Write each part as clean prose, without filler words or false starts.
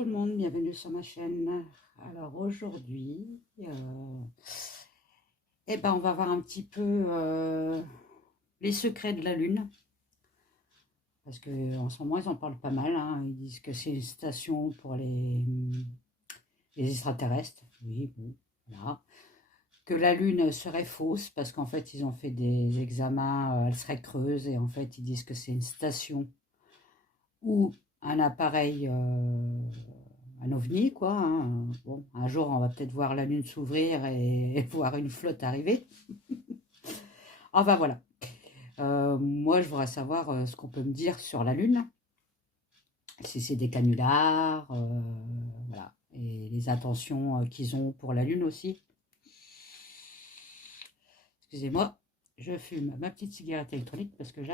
tout le monde, bienvenue sur ma chaîne. Alors aujourd'hui, on va voir un petit peu les secrets de la Lune. Parce qu'en ce moment, ils en parlent pas mal. Hein. Ils disent que c'est une station pour les extraterrestres. Oui, bon, voilà. Que la Lune serait fausse parce qu'en fait, ils ont fait des examens, elle serait creuse. Et en fait, ils disent que c'est une station ou un appareil... un ovni, quoi. Hein. Bon, un jour, on va peut-être voir la Lune s'ouvrir et voir une flotte arriver. Enfin, voilà. Moi, je voudrais savoir ce qu'on peut me dire sur la Lune. Si c'est des canulars, voilà. Et les intentions qu'ils ont pour la Lune aussi. Excusez-moi, je fume ma petite cigarette électronique parce que j'ai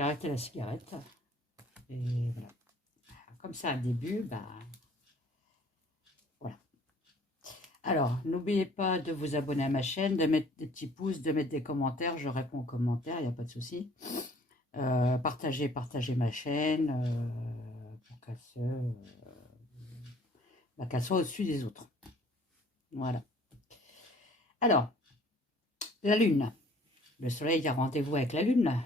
arrêté la cigarette. Et voilà. Comme ça, au début, voilà. Alors, n'oubliez pas de vous abonner à ma chaîne, de mettre des petits pouces, de mettre des commentaires. Je réponds aux commentaires, il n'y a pas de souci. Partagez ma chaîne pour qu'elle soit au-dessus des autres. Voilà. Alors, la Lune. Le Soleil a rendez-vous avec la Lune,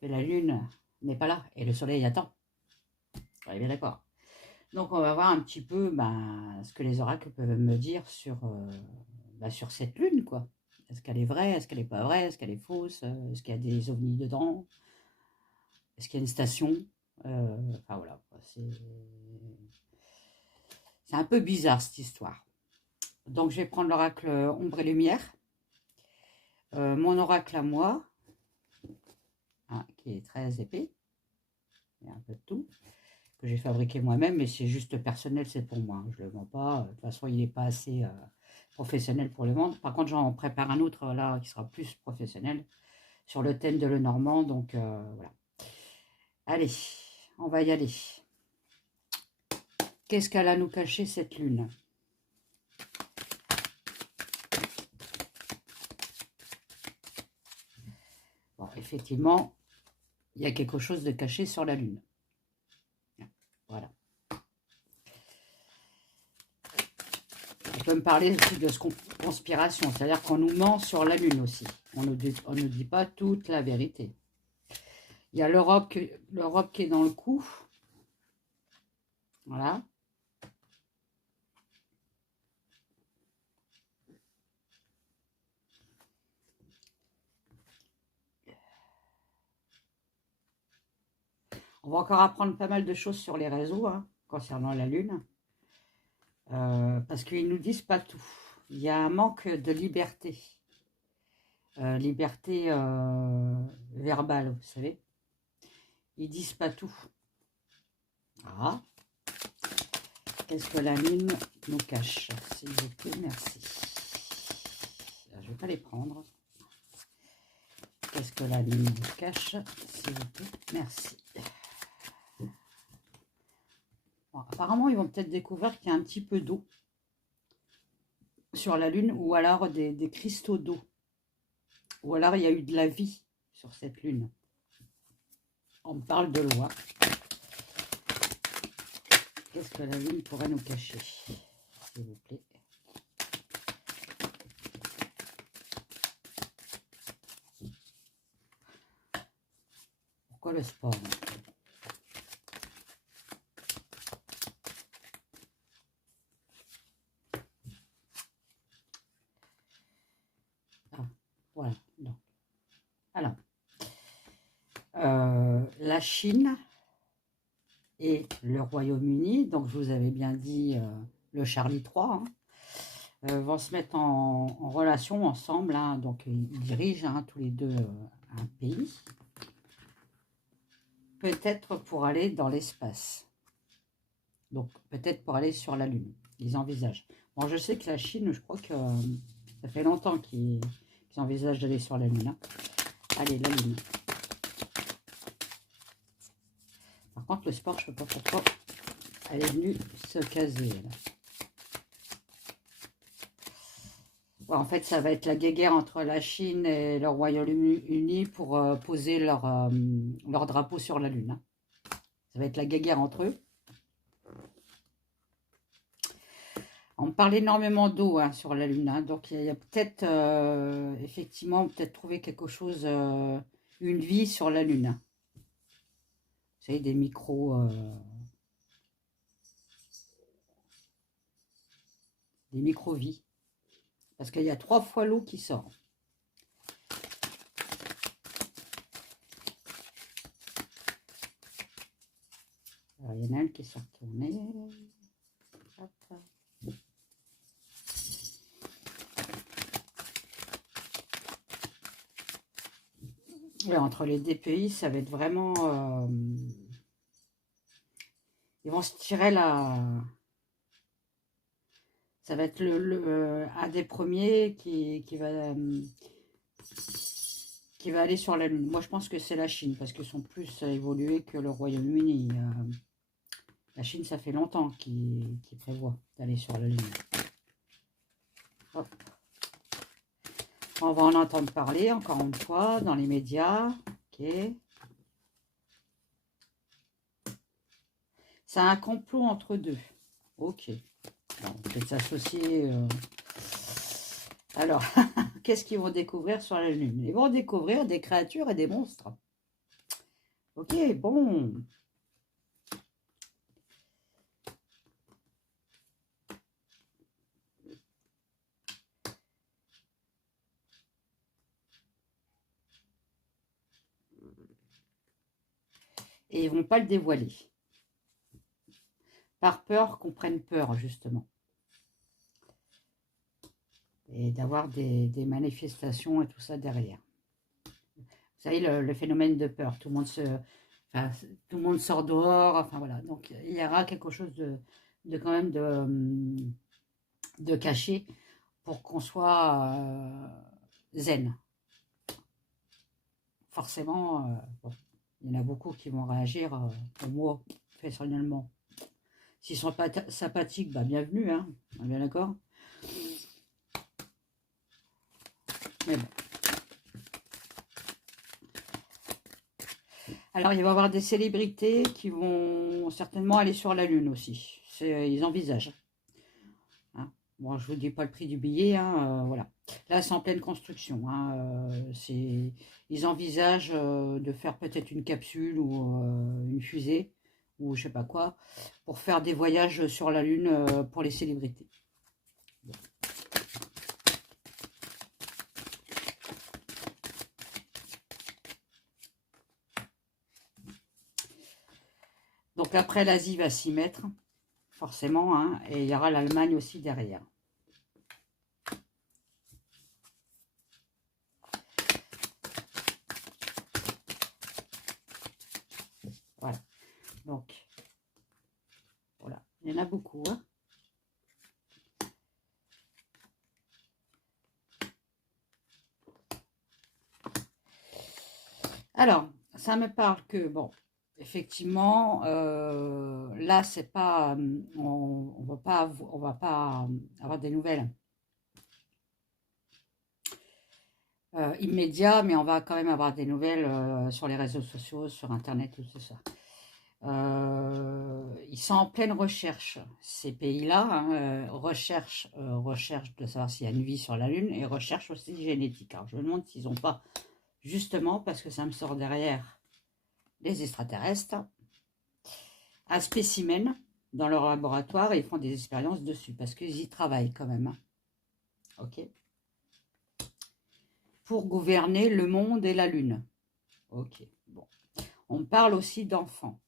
mais la Lune n'est pas là et le Soleil attend. On est bien d'accord. Donc, on va voir un petit peu ce que les oracles peuvent me dire sur cette Lune, quoi. Est-ce qu'elle est vraie? Est-ce qu'elle n'est pas vraie? Est-ce qu'elle est fausse? Est-ce qu'il y a des ovnis dedans? Est-ce qu'il y a une station? Enfin, voilà. C'est un peu bizarre, cette histoire. Donc, je vais prendre l'oracle ombre et lumière. Mon oracle à moi, hein, qui est très épais. Il y a un peu de tout. Que j'ai fabriqué moi-même, mais c'est juste personnel, c'est pour moi. Je ne le vends pas. De toute façon, il n'est pas assez professionnel pour le vendre. Par contre, j'en prépare un autre là qui sera plus professionnel sur le thème de Lenormand. Donc voilà. Allez, on va y aller. Qu'est-ce qu'elle a à nous cacher, cette Lune? Bon, effectivement, il y a quelque chose de caché sur la Lune. Voilà. On peut me parler aussi de conspiration, c'est-à-dire qu'on nous ment sur la Lune aussi. On ne nous dit pas toute la vérité. Il y a l'Europe qui est dans le coup. Voilà. On va encore apprendre pas mal de choses sur les réseaux hein, concernant la Lune. Parce qu'ils ne nous disent pas tout. Il y a un manque de liberté. Liberté verbale, vous savez. Ils disent pas tout. Ah. Qu'est-ce que la Lune nous cache? S'il vous plaît, merci. Je ne vais pas les prendre. Qu'est-ce que la Lune nous cache? S'il vous plaît, merci. Bon, apparemment, ils vont peut-être découvrir qu'il y a un petit peu d'eau sur la Lune, ou alors des cristaux d'eau. Ou alors, il y a eu de la vie sur cette Lune. On me parle de loi. Qu'est-ce que la Lune pourrait nous cacher? S'il vous plaît. Pourquoi le sport? Ah, voilà. Donc. Alors, la Chine et le Royaume-Uni, donc je vous avais bien dit le Charlie 3, hein, vont se mettre en relation ensemble. Hein, donc ils dirigent hein, tous les deux un pays. Peut-être pour aller dans l'espace. Donc peut-être pour aller sur la Lune. Ils envisagent. Bon, je sais que la Chine, je crois que ça fait longtemps qu'ils envisagent d'aller sur la Lune. Hein. Allez, la Lune. Par contre, le sport, je ne sais pas pourquoi elle est venue se caser. Là. Ouais, en fait, ça va être la guéguerre entre la Chine et le Royaume-Uni pour poser leur drapeau sur la Lune. Hein. Ça va être la guéguerre entre eux. On parle énormément d'eau hein, sur la Lune. Hein, donc, il y a peut-être, effectivement, peut-être trouver quelque chose, une vie sur la Lune. Hein. Vous savez, des micro-vies. Parce qu'il y a 3 fois l'eau qui sort. Alors, il y en a une qui s'est retournée. Hop. Ouais, entre les deux pays, ça va être vraiment... ils vont se tirer la... Ça va être un des premiers qui va aller sur la Lune. Moi, je pense que c'est la Chine, parce qu'ils sont plus évolués que le Royaume-Uni. La Chine, ça fait longtemps qu'ils prévoient d'aller sur la Lune. Hop. On va en entendre parler, encore une fois, dans les médias. Ok. C'est un complot entre deux. Ok. On va peut-être s'associer... Alors, qu'est-ce qu'ils vont découvrir sur la Lune? Ils vont découvrir des créatures et des monstres. Ok, bon. Et ils vont pas le dévoiler. Par peur qu'on prenne peur, justement. Et d'avoir des manifestations et tout ça derrière. Vous savez, le phénomène de peur. Tout le monde sort dehors. Enfin, voilà. Donc, il y aura quelque chose de quand même de caché pour qu'on soit zen. Forcément, bon, il y en a beaucoup qui vont réagir pour moi, personnellement. S'ils sont pas sympathiques, bah bienvenue, hein, on est bien d'accord. Mais bon. Alors, il va y avoir des célébrités qui vont certainement aller sur la Lune aussi. Ils envisagent. Hein. Bon, je ne vous dis pas le prix du billet, hein, voilà. Là, c'est en pleine construction. Hein, ils envisagent de faire peut-être une capsule ou une fusée ou je sais pas quoi pour faire des voyages sur la Lune pour les célébrités. Bon. Donc après, l'Asie va s'y mettre, forcément, hein, et il y aura l'Allemagne aussi derrière. Voilà. Donc, voilà. Il y en a beaucoup. Hein. Alors, ça me parle que, bon, effectivement, là, c'est pas, on va pas, avoir des nouvelles immédiates, mais on va quand même avoir des nouvelles sur les réseaux sociaux, sur Internet, tout ça. Ils sont en pleine recherche, ces pays-là, hein, recherche de savoir s'il y a une vie sur la Lune et recherche aussi génétique. Alors, je me demande s'ils n'ont pas, justement, parce que ça me sort derrière les extraterrestres, un spécimen dans leur laboratoire et ils font des expériences dessus parce qu'ils y travaillent quand même. Hein. Ok. Pour gouverner le monde et la Lune. Ok. Bon. On parle aussi d'enfants.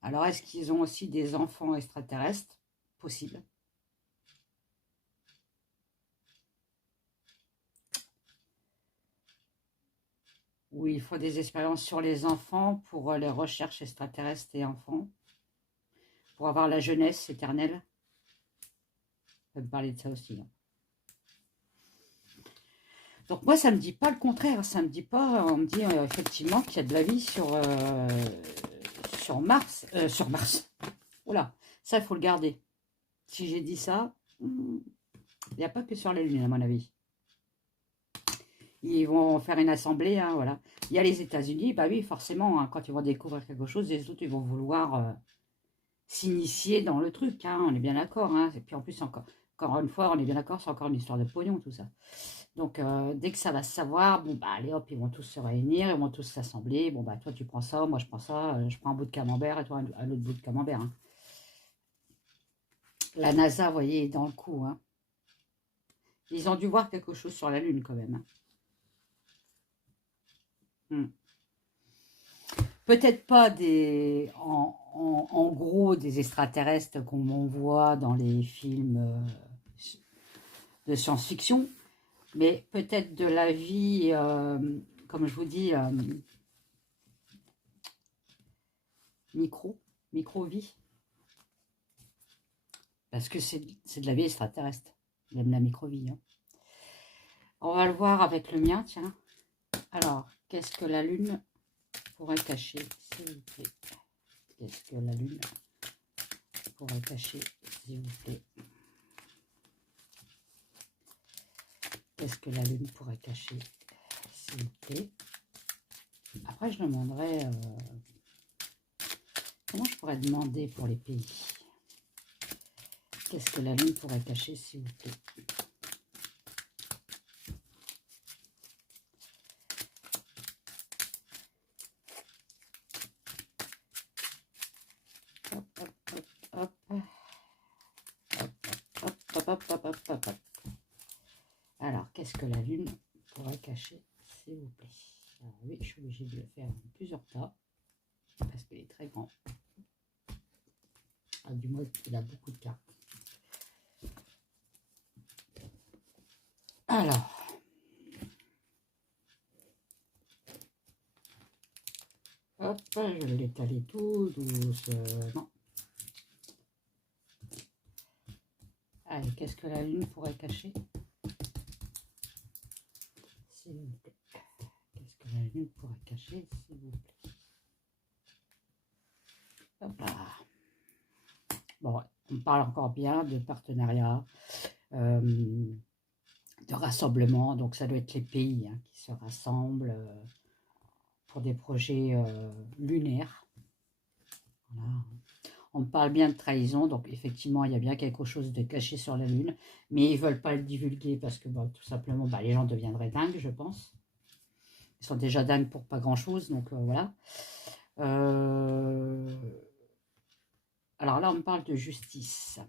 Alors, est-ce qu'ils ont aussi des enfants extraterrestres? Possible. Oui, il faut des expériences sur les enfants pour les recherches extraterrestres et enfants. Pour avoir la jeunesse éternelle. On peut me parler de ça aussi. Hein. Donc moi, ça ne me dit pas le contraire. Ça me dit pas, on me dit effectivement qu'il y a de la vie sur Mars. Sur Mars. Oula, ça, il faut le garder. Si j'ai dit ça, il n'y a pas que sur la Lune, à mon avis. ils vont faire une assemblée, hein, voilà. Il y a les États-Unis, bah oui, forcément, hein, quand ils vont découvrir quelque chose, les autres, ils vont vouloir s'initier dans le truc, hein, on est bien d'accord, hein. Et puis en plus, encore une fois, on est bien d'accord, c'est encore une histoire de pognon, tout ça. Donc, dès que ça va se savoir, bon, bah, allez, hop, ils vont tous se réunir, ils vont tous s'assembler. Bon, bah, toi, tu prends ça, moi, je prends ça, je prends un bout de camembert et toi, un autre bout de camembert, hein. La NASA, vous voyez, est dans le coup, hein. Ils ont dû voir quelque chose sur la Lune, quand même, hein. Hmm. Peut-être pas en gros des extraterrestres comme on voit dans les films de science-fiction, mais peut-être de la vie, comme je vous dis, micro-vie, parce que c'est de la vie extraterrestre, même la micro-vie, hein. On va le voir avec le mien, tiens. Alors, qu'est-ce que la Lune pourrait cacher, s'il vous plaît? Qu'est-ce que la Lune pourrait cacher, s'il vous plaît? Qu'est-ce que la Lune pourrait cacher, s'il vous plaît? Après, je demanderais... comment je pourrais demander pour les pays? Qu'est-ce que la Lune pourrait cacher, s'il vous plaît? Hop, hop, hop, hop. Hop, hop, hop, hop, hop, hop, hop. Alors, qu'est-ce que la Lune pourrait cacher, s'il vous plaît? Alors oui, je suis obligée de le faire en plusieurs tas, parce qu'il est très grand. Ah, du moins, il a beaucoup de cartes. Alors, hop, je vais l'étaler tout doucement. Allez, qu'est-ce que la Lune pourrait cacher, s'il vous plaît? Qu'est-ce que la Lune pourrait cacher, s'il vous plaît? Hop là. Bon, on parle encore bien de partenariat, de rassemblement, donc ça doit être les pays, hein, qui se rassemblent pour des projets lunaires. Voilà. On parle bien de trahison, donc effectivement, il y a bien quelque chose de caché sur la Lune, mais ils ne veulent pas le divulguer parce que bon, tout simplement, bah, les gens deviendraient dingues, je pense. Ils sont déjà dingues pour pas grand-chose, donc voilà. Alors là, on me parle de justice.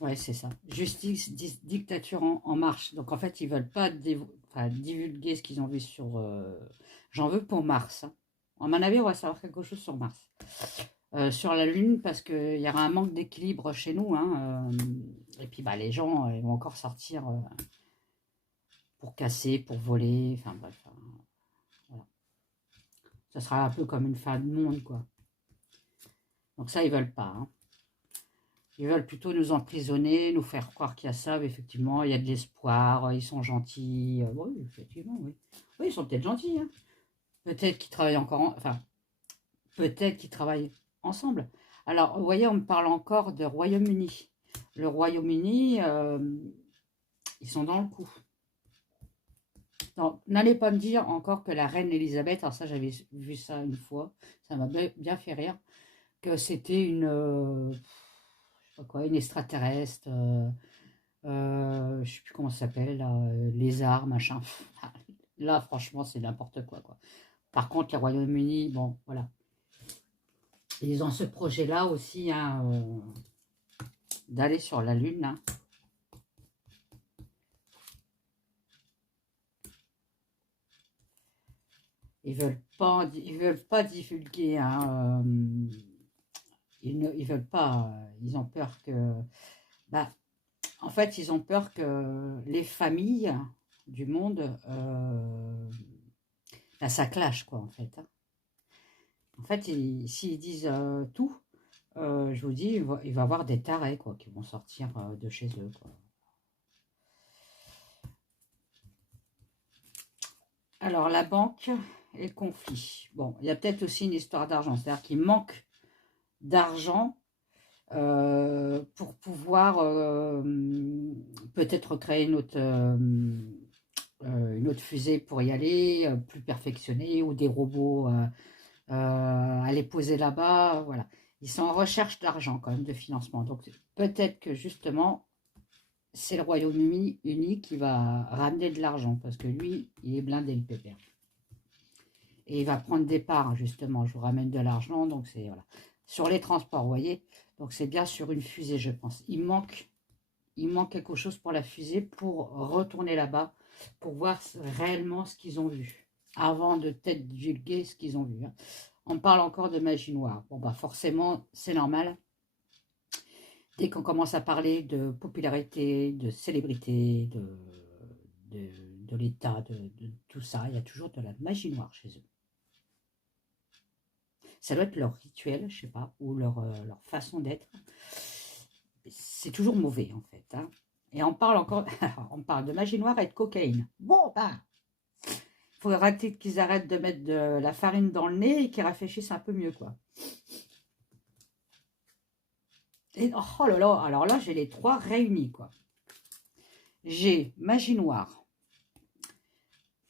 Ouais, c'est ça. Justice, dictature en marche. Donc, en fait, ils veulent pas divulguer ce qu'ils ont vu sur... J'en veux pour Mars, hein. À mon avis, on va savoir quelque chose sur Mars. Sur la Lune, parce qu'il y aura un manque d'équilibre chez nous, hein, et puis, bah, les gens ils vont encore sortir pour casser, pour voler. Enfin, bref. Voilà. Ça sera un peu comme une fin de monde, quoi. Donc, ça, ils veulent pas, hein. Ils veulent plutôt nous emprisonner, nous faire croire qu'il y a ça, mais effectivement, il y a de l'espoir, ils sont gentils. Oui, effectivement, oui. Oui, ils sont peut-être gentils, hein. Peut-être qu'ils travaillent encore, enfin, peut-être qu'ils travaillent ensemble. Alors, vous voyez, on me parle encore de Royaume-Uni. Le Royaume-Uni, ils sont dans le coup. N'allez pas me dire encore que la reine Elisabeth, alors ça, j'avais vu ça une fois, ça m'a bien fait rire, que c'était une... je sais pas quoi, une extraterrestre, je sais plus comment ça s'appelle, lézard, machin. Là, franchement, c'est n'importe quoi, quoi. Par contre, les Royaume-Uni, bon, voilà. Ils ont ce projet-là aussi, hein, d'aller sur la Lune, hein. Ils veulent pas divulguer, hein, ils veulent pas, ils ont peur que... Bah, en fait, ils ont peur que les familles du monde, bah, ça clash, quoi, en fait, hein. En fait, s'ils disent tout, je vous dis, il va y avoir des tarés, quoi, qui vont sortir de chez eux, quoi. Alors, la banque et le conflit. Bon, il y a peut-être aussi une histoire d'argent, c'est-à-dire qu'il manque d'argent pour pouvoir peut-être créer une autre fusée pour y aller, plus perfectionnée, ou des robots à les poser là-bas. Voilà. Ils sont en recherche d'argent quand même, de financement. Donc peut-être que justement, c'est le Royaume-Uni qui va ramener de l'argent, parce que lui, il est blindé, le pépère. Et il va prendre des parts, justement. Je vous ramène de l'argent, donc c'est, voilà. Sur les transports, vous voyez. Donc c'est bien sur une fusée, je pense. Il manque quelque chose pour la fusée, pour retourner là-bas, pour voir réellement ce qu'ils ont vu, avant de peut-être divulguer ce qu'ils ont vu. Hein. On parle encore de magie noire. Bon, bah forcément, c'est normal. Dès qu'on commence à parler de popularité, de célébrité, de, de l'état, de tout ça, il y a toujours de la magie noire chez eux. Ça doit être leur rituel, je sais pas, ou leur façon d'être. C'est toujours mauvais, en fait. Hein. Et on parle encore, on parle de magie noire et de cocaïne. Bon, bah, il faudra qu'ils arrêtent de mettre de la farine dans le nez et qu'ils réfléchissent un peu mieux, quoi. Et, oh là là, alors là, j'ai les trois réunis, quoi. J'ai magie noire,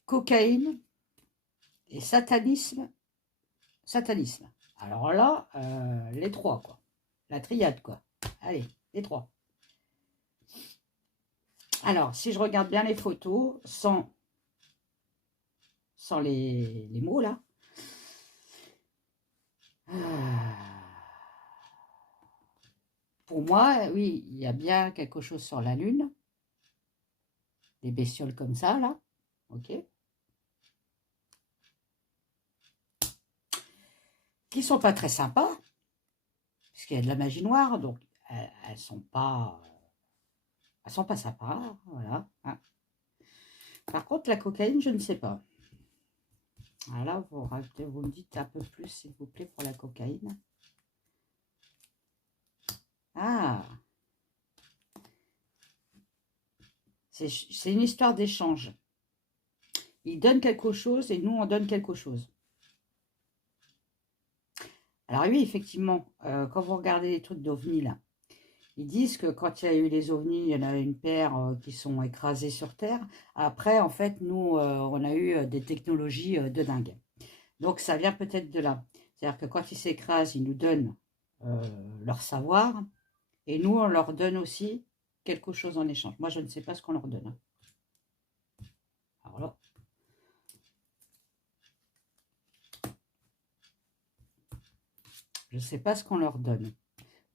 cocaïne et satanisme. Alors là, les trois, quoi. La triade, quoi. Allez, les trois. Alors, si je regarde bien les photos, sans les mots, là. Pour moi, oui, il y a bien quelque chose sur la Lune. Des bestioles comme ça, là. Ok. Qui sont pas très sympas. Puisqu'il y a de la magie noire, donc elles sont pas sympas, voilà. Hein. Par contre, la cocaïne, je ne sais pas. Alors là, vous me dites un peu plus, s'il vous plaît, pour la cocaïne. Ah, c'est une histoire d'échange. Ils donnent quelque chose et nous, on donne quelque chose. Alors oui, effectivement, quand vous regardez les trucs d'OVNI, là, ils disent que quand il y a eu les ovnis, il y en a une paire qui sont écrasés sur Terre. Après, en fait, nous, on a eu des technologies de dingue. Donc, ça vient peut-être de là. C'est-à-dire que quand ils s'écrasent, ils nous donnent leur savoir. Et nous, on leur donne aussi quelque chose en échange. Moi, je ne sais pas ce qu'on leur donne. Hein. Alors là, je ne sais pas ce qu'on leur donne.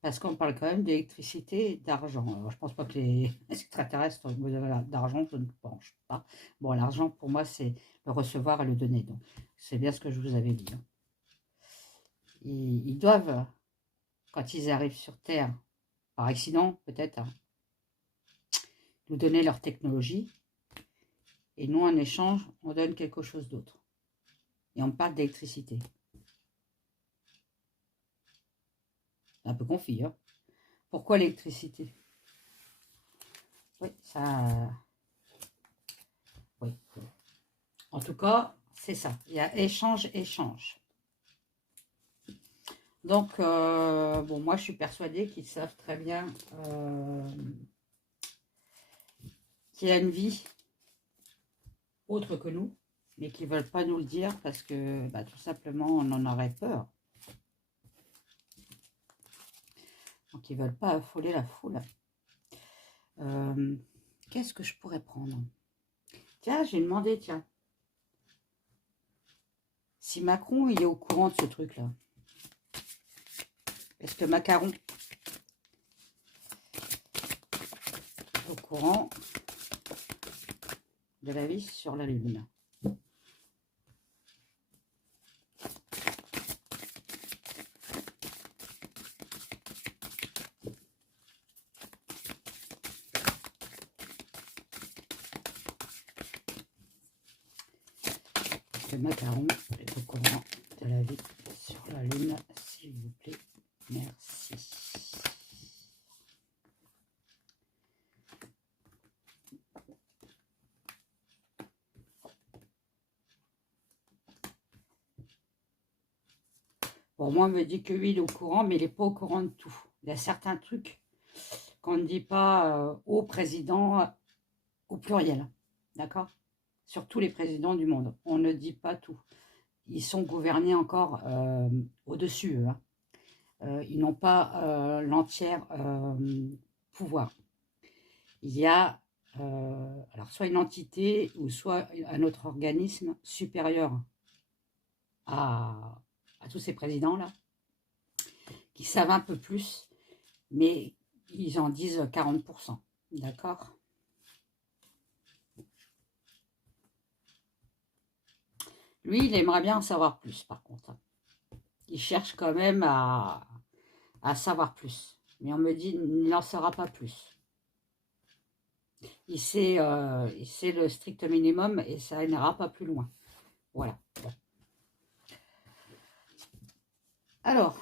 Parce qu'on parle quand même d'électricité et d'argent. Alors, je ne pense pas que les extraterrestres ont besoin d'argent, je ne pense pas. Bon, l'argent, pour moi, c'est le recevoir et le donner. Donc, c'est bien ce que je vous avais dit. Hein. Ils doivent, quand ils arrivent sur Terre, par accident, peut-être, hein, nous donner leur technologie. Et nous, en échange, on donne quelque chose d'autre. Et on parle d'électricité. C'est un peu confus. Hein. Pourquoi l'électricité? Oui, ça... Oui. En tout cas, c'est ça. Il y a échange. Donc, bon, moi, je suis persuadée qu'ils savent très bien qu'il y a une vie autre que nous, mais qu'ils ne veulent pas nous le dire parce que, bah, tout simplement, on en aurait peur. Donc, ils ne veulent pas affoler la foule. Qu'est-ce que je pourrais prendre? Tiens, j'ai demandé, tiens, si Macron, il est au courant de ce truc-là. Est-ce que Macaron est au courant de la vie sur la Lune? Est-ce que Macaron est au courant de la vie sur la Lune, s'il vous plaît? Merci. Bon, moi, on me dit que oui, il est au courant, mais il n'est pas au courant de tout. Il y a certains trucs qu'on ne dit pas au président au pluriel, d'accord? Sur tous les présidents du monde. On ne dit pas tout. Ils sont gouvernés encore au-dessus, eux, hein. Ils n'ont pas l'entière pouvoir. Il y a alors soit une entité ou soit un autre organisme supérieur à, tous ces présidents-là, qui savent un peu plus, mais ils en disent 40%. D'accord? Lui, il aimerait bien en savoir plus, par contre. Il cherche quand même à savoir plus. Mais on me dit, il n'en saura pas plus. Il sait le strict minimum et ça n'ira pas plus loin. Voilà. Bon. Alors,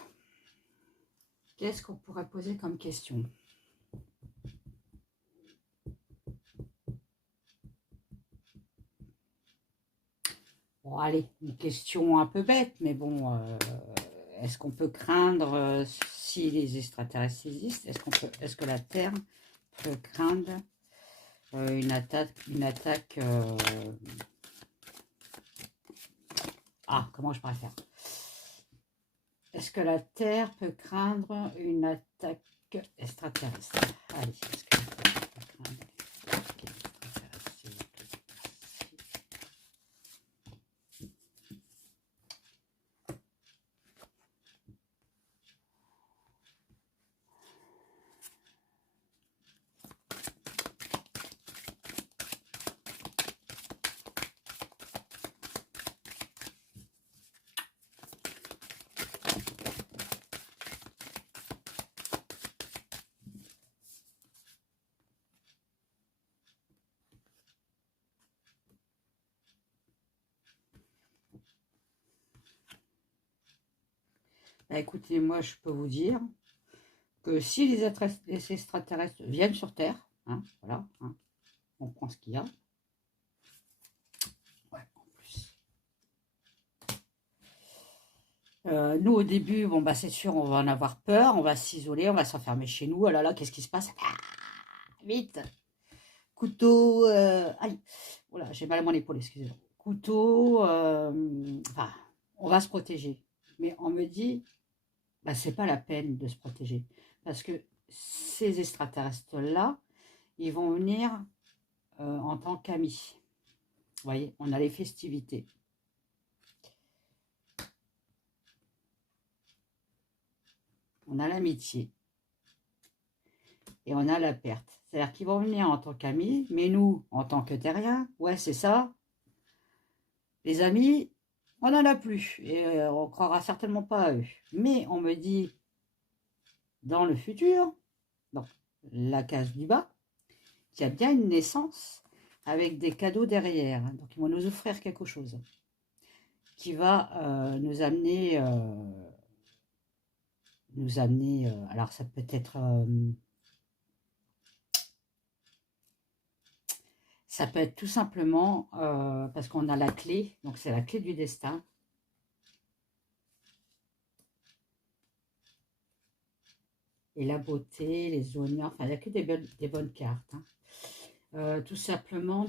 qu'est-ce qu'on pourrait poser comme question? Bon, allez, une question un peu bête, mais bon, est-ce qu'on peut craindre si les extraterrestres existent? Est-ce que la Terre peut craindre une attaque comment je pourrais faire? Est-ce que la Terre peut craindre une attaque extraterrestre? Allez, est-ce que la Terre peut craindre une attaque extraterrestre? Bah, écoutez, moi je peux vous dire que si les extraterrestres viennent sur Terre, hein, voilà, hein, on prend ce qu'il y a. Ouais, en plus. Nous au début, bon bah c'est sûr, on va en avoir peur, on va s'isoler, on va s'enfermer chez nous. Oh là là, qu'est-ce qui se passe? Vite, couteau, aïe, voilà, j'ai mal à mon épaule, excusez-moi. Couteau, enfin, on va se protéger. Mais on me dit, bah c'est pas la peine de se protéger parce que ces extraterrestres-là, ils vont venir en tant qu'amis. Vous voyez, on a les festivités. On a l'amitié. Et on a la perte. C'est-à-dire qu'ils vont venir en tant qu'amis, mais nous, en tant que terriens, ouais, c'est ça. Les amis, on n'en a plus. Et on ne croira certainement pas à eux. Mais on me dit, dans le futur, dans la case du bas, qu'il y a bien une naissance avec des cadeaux derrière. Donc, ils vont nous offrir quelque chose qui va nous amener, alors ça peut être, tout simplement parce qu'on a la clé, donc c'est la clé du destin. Et la beauté, les honneurs, enfin il n'y a que des bonnes cartes, hein. Tout simplement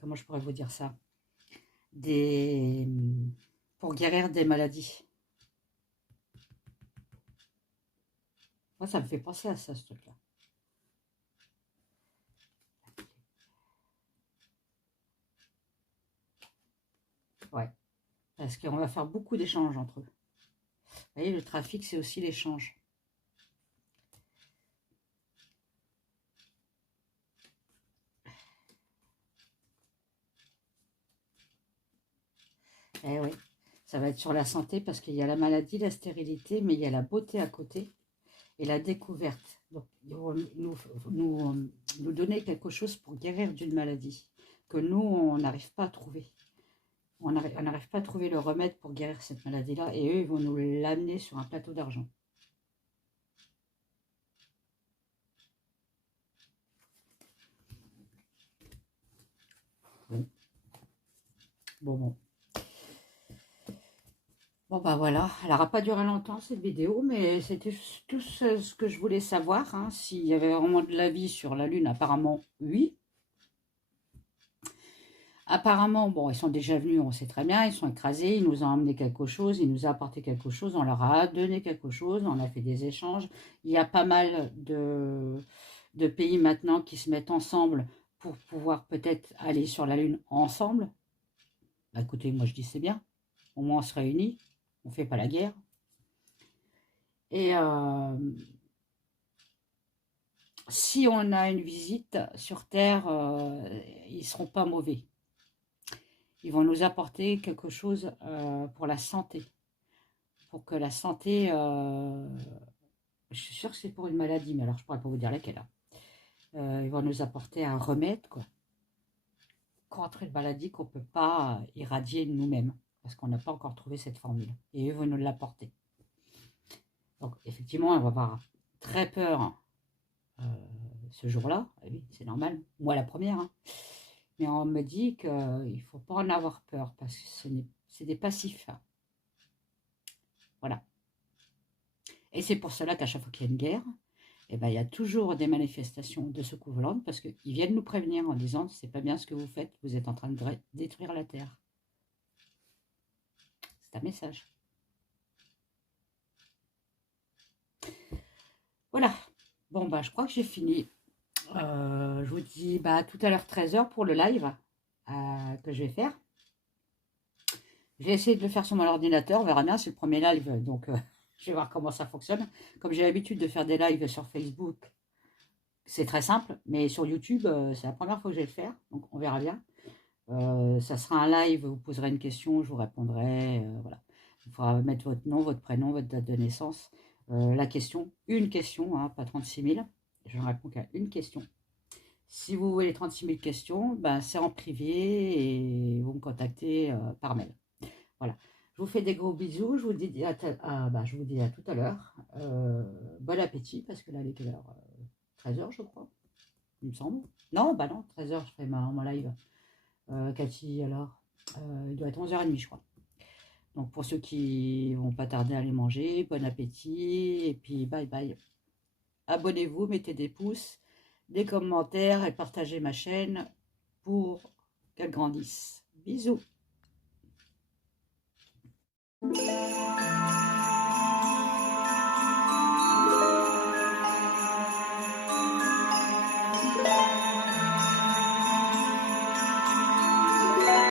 comment je pourrais vous dire ça, pour guérir des maladies. Moi, ça me fait penser à ça, ce truc-là. Ouais, parce qu'on va faire beaucoup d'échanges entre eux. Vous voyez, le trafic, c'est aussi l'échange. Eh oui, ça va être sur la santé parce qu'il y a la maladie, la stérilité, mais il y a la beauté à côté et la découverte. Donc, ils vont nous donner quelque chose pour guérir d'une maladie que nous, on n'arrive pas à trouver. On n'arrive pas à trouver le remède pour guérir cette maladie-là et eux, ils vont nous l'amener sur un plateau d'argent. Bon. Bon. Bon bah voilà, elle n'aura pas duré longtemps cette vidéo, mais c'était tout ce que je voulais savoir, hein. S'il y avait vraiment de la vie sur la Lune, apparemment oui. Apparemment, bon, ils sont déjà venus, on sait très bien, ils sont écrasés, ils nous ont amené quelque chose, ils nous ont apporté quelque chose, on leur a donné quelque chose, on a fait des échanges. Il y a pas mal de pays maintenant qui se mettent ensemble pour pouvoir peut-être aller sur la Lune ensemble. Bah, écoutez, moi je dis c'est bien, au moins on se réunit, on ne fait pas la guerre. Et si on a une visite sur Terre, ils ne seront pas mauvais. Ils vont nous apporter quelque chose pour la santé. Pour que la santé, je suis sûre que c'est pour une maladie, mais alors je ne pourrais pas vous dire laquelle, hein. Ils vont nous apporter un remède, quoi, contre une maladie qu'on ne peut pas irradier nous-mêmes, parce qu'on n'a pas encore trouvé cette formule. Et eux vont nous l'apporter. Donc effectivement, on va avoir très peur ce jour-là. Eh oui, c'est normal, moi la première, hein. Mais on me dit qu'il ne faut pas en avoir peur, parce que c'est des passifs, hein. Voilà. Et c'est pour cela qu'à chaque fois qu'il y a une guerre, eh ben, il y a toujours des manifestations de secours volante parce qu'ils viennent nous prévenir en disant c'est pas bien ce que vous faites, vous êtes en train de détruire la Terre. C'est un message. Voilà. Bon, bah, je crois que j'ai fini. Je vous dis bah, tout à l'heure 13h pour le live que je vais faire. J'ai essayé de le faire sur mon ordinateur, on verra bien, c'est le premier live, donc je vais voir comment ça fonctionne. Comme j'ai l'habitude de faire des lives sur Facebook, c'est très simple, mais sur YouTube, c'est la première fois que je vais le faire, donc on verra bien. Ça sera un live, vous poserez une question, je vous répondrai. Voilà. Il faudra mettre votre nom, votre prénom, votre date de naissance. La question, une question, hein, pas 36 000. Je ne réponds qu'à une question. Si vous voulez 36 000 questions, ben, c'est en privé et vous me contactez par mail. Voilà. Je vous fais des gros bisous. Je vous dis je vous dis à tout à l'heure. Bon appétit, parce que là, il est quelle heure 13h, je crois, il me semble. Non, bah non, 13h, je fais mon live. Cathy, alors il doit être 11h30, je crois. Donc, pour ceux qui vont pas tarder à aller manger, bon appétit. Et puis, bye bye. Abonnez-vous, mettez des pouces, des commentaires et partagez ma chaîne pour qu'elle grandisse. Bisous.